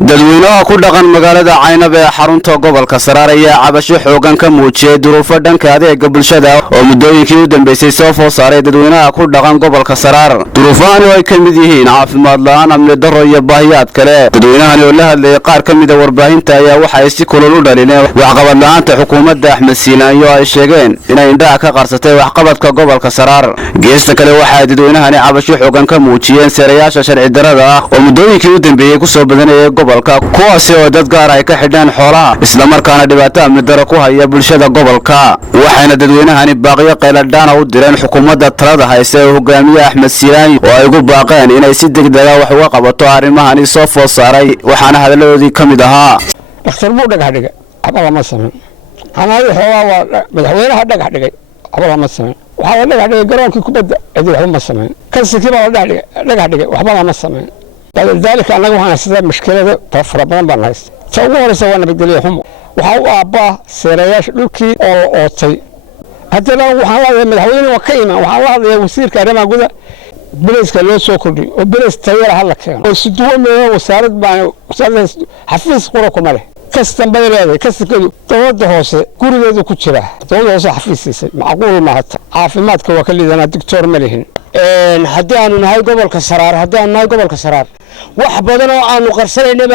dadweynaha ku dhaqan magaalada Caynab ee xarunta gobolka Saraar ayaa cabasho xoogan ka muujiyay duruufo dhanka adeega bulshada oo muddooyinkii u dambeysay soo food saaray dadweynaha ku dhaqan gobolka Saraar. Duruufahan oo ay ka mid yihiin caafimaad la'aan, amni darro iyo baahiyaad kale. Dadweynahan oo la hadlay qaar ka mid ah warbaahinta ayaa waxa ay si kulul u dhalineen waxqabad la'aanta xukuumadda Axmed Siilaan oo ay sheegeen inay indhaha ka qarsatay waxqabadka gobolka Saraar. Geesta kale waxa ay dadweynahani cabasho xoogan ka muujiyeen sareeyaasha sharci darrada ah oo muddooyinkii u dambeeyay ku soo badanayay gobolka, kuwaasi oo dad gaar ay ka xidhaan xoolaha isla markaana dhibaato amni darro ku haya bulshada gobolka. Waxayna dadweynahani baaqiyo qayladhaan u direen xukuumadda talada haysa ee hogaamiye Axmed Siilaan oo ay ugu baaqeen inay si degdeg ah wax uga qabato arrimahani soo food saaray. Waxaana hadaladoodii ka mid ahaa: dhakhtar buu dhagax dhigay waxba lama sameyn, xanaanada xoolaha waa madaxweynaha dhagax dhigay waxba lama sameyn, waxaa la dhagax dhigay garoonkii kubadda cidi waxba ma sameyn, kansikii baa la dhagax dhigay waxba lama sameyn. ذلك أنا وأنا سيدا مشكلة فربنا بالناس سووا سووا نبدلهم وحاو أبا سرياش لوكي أو أوتي حتى لو حاول من الحوين وكيما وحاول يصير كريما جودا بلس كلو سوكري وبلس تغير هلا كان وسدوا من وسارد مع وسارد حفيظ قرقم عليه كستن بدل هذا كستن تود هوسه كوريدو كجرا تود هوسه حفيظ معقول ما حتى عافيمادك وكلي أنا دكتور مليهن haddii aanu nahay gobolka Saraar wax badan oo aanu qarsanaynay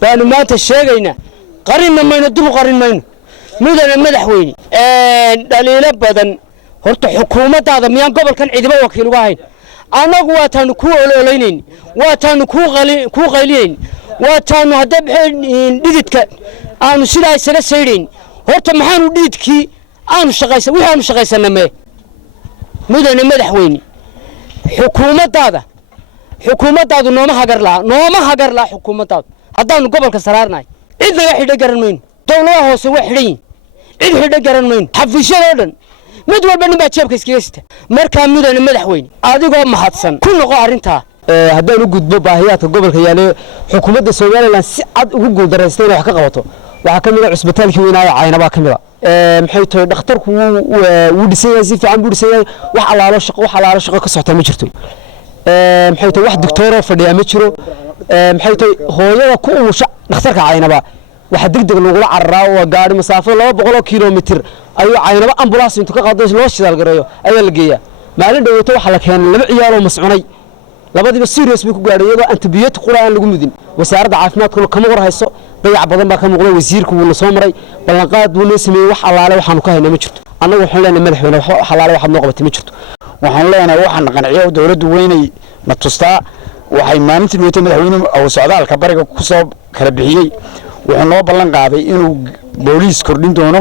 baanu maanta sheegaynaa qarinna mayno dib u qarin mayno mudane madaxweyne dhaliilo badan horta xukuumaddaada miyaan gobolkan ciidamo wakiil uga hayn anagu waa taanu ku ololaynay waa taanu ku qaylinay waa taanu hadda dhididka aanu sidaa isaga sayrin horta maxaanu dhididkii aanu shaqaysanay mudane madaxweyne xukuumaddaadu nooma hagar laa xukuumaddaadu haddaanu gobolka Saraarnahay cid laga xidho garan mayno dawladaha hoose waa xidhan cid xidho garan mayno xafiisyada dhan mid walba nin baa jeebka iskaga sita markaa mudane madaxweyne adigoo mahadsan ku noqo arrintaa haddaan u gudbo baahiyaadka gobolka yaale xukuumadda Soomaaliland si cad ugu guuldareystay inay wax ka qabato waxa kamid ah cusbitaalkii weynaa Caynaba kamid ah maxay tahay dhakhtarku wuu dhisay si fiican buu dhisay wax alaalo shaqo ka socota ma jirto maxay tahay wax doctor oo fadhiya ma jiro maxay tahay hooyada ku umusha dhakhtarka Caynaba waxa degdeg lagu cararaa oo gaari masaafo 200 kiiloomitir ayuu Caynaba ambulance inta ka qaado loo shidaal gareeyo ayaa la geeyaa maalin dhaweeto waxa la keenay laba ciyaal oo mas'uunay labadiiba serious bay ku gaadhayeen antibiyootik quraan lagu midin wasaaradda caafimaadka kama war hayso dayac badan baa ka muuqda wasiirku wuu soo maray ballanqaad buu sameeyay wax alaale waxaanu ka haynaa ma jirto annagu waxaan leenahay madaxweyne wax alaale waxaad noo qabatay ma jirto waxaan leenahay waxaan qanciyo dawladdu weynay ma tustaa waxay maalintii weeytay madaxweyne oo socdaalka bariga ku soo kala bixiyay wuxuu noo ballan qaaday inuu booliis kordhin doono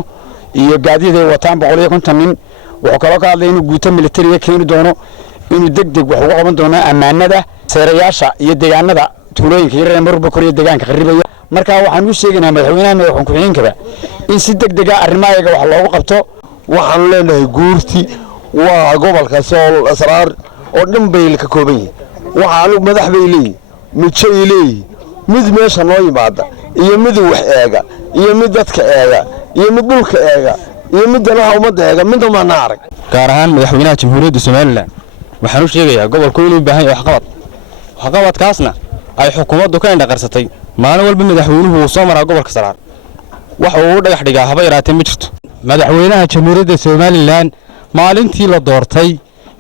iyo gaadiidey wataan 150 nin wuxuu kala ka hadlay inuu guuto militariga keeni doono inuu degdeg wax uga qaban doono ammaanada sareeyaasha iyo deegaanada tuulooyinka yaryar marba koriyo deegaanka qaribaya marka waxaan u sheegaynaa madaxweynaha waxaan ku xigeenkaba in si degdeg ah arrimaha wax loogu qabto waxaan leenahay guurti waa gobolka Saraar oo dhan bay ka kooban yihiin waxaan madax bay leeyihiin midjay leeyihiin mid meesha noo yimaada iyo mid wax eega iyo mid dadka eega iyo mid dhulka eega iyo mid danaha ummadda eega midna ma naarag gaar ahaan madaxweynaha jamhuuriyadda Soomaaliland waxaan u sheegayaa gobolku inuu baahan yahay waxqabadkaasna ay xukuumaddu ka indhaqarsatay maalin walba madaxweynuhu uu soo maraa gobolka Saraar wax uu dhagax dhigaa haba yaraatee ma jirto madaxweynaha jamhuuriyadda Soomaaliland maalintii la doortay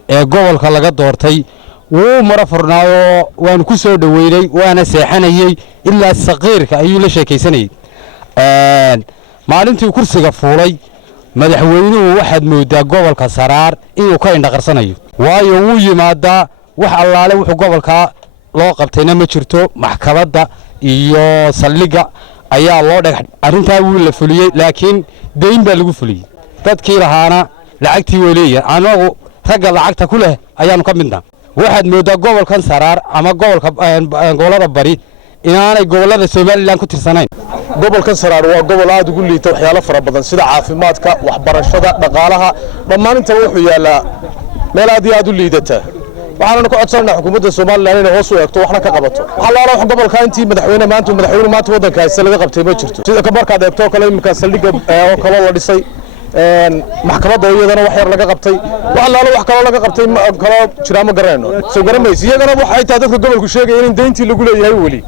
ee gobolka laga doortay wuu mara furnaayo waan ku soo dhaweeyay waana seexanayay ilaa saqiirka ayuu la sheekaysanayay maalintii kursiga fuulay madaxweynuhu waxaad moodaa gobolka Saraar inuu ka indhaqarsanayo waayo wuu yimaadaa wax allaale wuxuu gobolka loo qabtayna ma jirto maxkamadda iyo saldhiga ayaa loo dhagax arintaa wuu la fuliyay laakiin deyn baa lagu fuliyay dadkii lahaana lacagtii way leeyahay anagu ragga lacagta ku leh ayaanu ka midnaa waxaad moodaa gobolkan Saraar ama gobolada bari inaanay gobolada Soomaaliland ku tirsanayn gobolka Saraar waa gobol aad ugu liita waxyaalo fara badan sida caafimaadka waxbarashada dhaqaalaha dhammaan inta wuxuu yaalaa meel aad u liidata waxaanu ku codsanaynaa xukuumadda Soomaaliland inay hoos u eegto waxna ka qabato xalaalo wax gobolka intii madaxweyne maanta wadanka ay laga qabtay ma jirto sida ka markaad eegto kale imka saldhiga oo kale la dhisay maxkamadda iyadana wax yar laga qabtay wax laalo wax kaloo laga qabtay kaloo jira ma garanayno soo garamaysi iyagana waxay tahay dadka gobolku sheegay in deyntii lagu leeyahay wali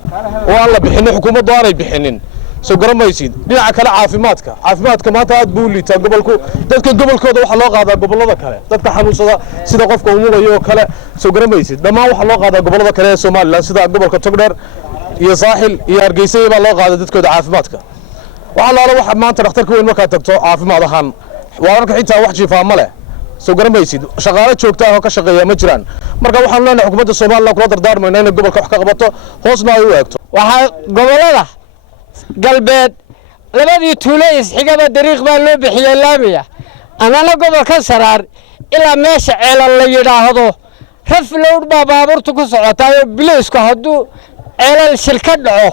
oo aan la bixin xukuumaddu aanay bixinin soo garamaysid dhinaca kale caafimaadka maanta aad buu liitaa gobolku dadka gobolkooda waxa loo qaadaa gobolada kale dadka xanuunsada sida qofka umugayo kale soo garamaysid dhammaan waxa loo qaadaa gobolada kale ee Soomaaliland sida gobolka Togdheer iyo Saaxil iyo Hargeysa baa loo qaadaa dadkooda caafimaadka waxa laalo waxa maanta dhakhtarka weyn marka tagto caafimaad ahaan waararka xitaa wax jiifaa ma leh soo garamaysid shaqaale joogto ah oo ka shaqeeya ma jiraan marka waxaan leenahay xukuumadda Soomaaliland kula dardaarmayna in gobolka wax ka qabato hoosna ay u eegto waxa gobolada galbeed labadii tuulo isxigaba dariiq baa loo bixiyay laamiya amana gobolka Saraar ilaa meesha ceelal la yiraahdo raf lowd baa baabuurtu ku socotaay bileysku haduu ceelal shilka dhaco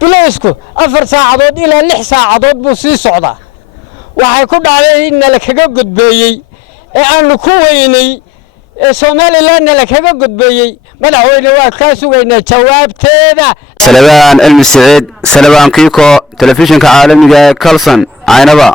bileysku 4 saacadood ilaa 6 saacadood buu sii socdaa waxay ku dhacday in la kaga gudbeeyay ee aan ku weynay Soomaaliland la kaga gudbeeyay madaxweyne waa ka sugaynaa jawaabteeda Salabaan Elmi Saciid Salabaan Kiiko telefishinka caalamiga ee Kalsan Aynaba